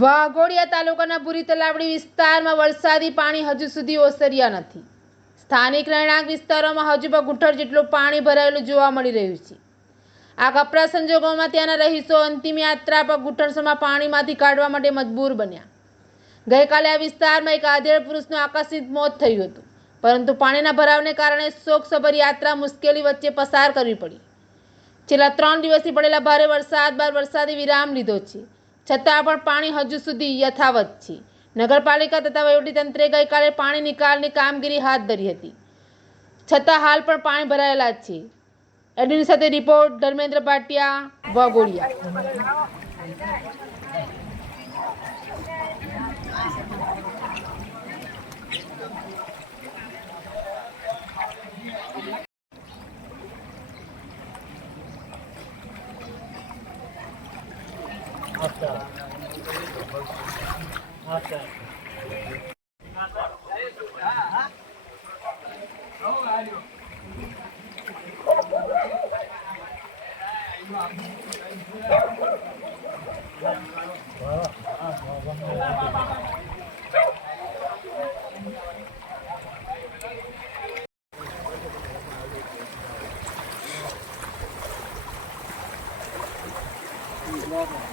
વાઘોડિયા તાલુકાના ભૂરી તલાવડી વિસ્તારમાં વરસાદી પાણી હજુ સુધી ઓસર્યા નથી। સ્થાનિક રહેણાંક વિસ્તારોમાં હજુ પણ ઘૂંટણ જેટલું પાણી ભરાયેલું જોવા મળી રહ્યું છે। આ કપરા સંજોગોમાં ત્યાંના રહીશો અંતિમ યાત્રા પર ઘૂંટણસમાં પાણીમાંથી કાઢવા માટે મજબૂર બન્યા। ગઈકાલે આ વિસ્તારમાં એક આધેડ પુરુષનું આકસ્મિક મોત થયું હતું, પરંતુ પાણીના ભરાવને કારણે શોકસભર યાત્રા મુશ્કેલી વચ્ચે પસાર કરવી પડી। છેલ્લા 3 દિવસથી પડેલા ભારે વરસાદ બાદ વરસાદે વિરામ લીધો છે, છતાં પણ પાણી હજુ સુધી યથાવત છે। નગરપાલિકા તથા વહીવટીતંત્રે ગઈકાલે પાણી નિકાલની કામગીરી હાથ ધરી હતી, છતાં હાલ પણ પાણી ભરાયેલા છે। એડની સાથે રિપોર્ટ ધર્મેન્દ્ર ભાટિયા, વાઘોડિયા। Welcome.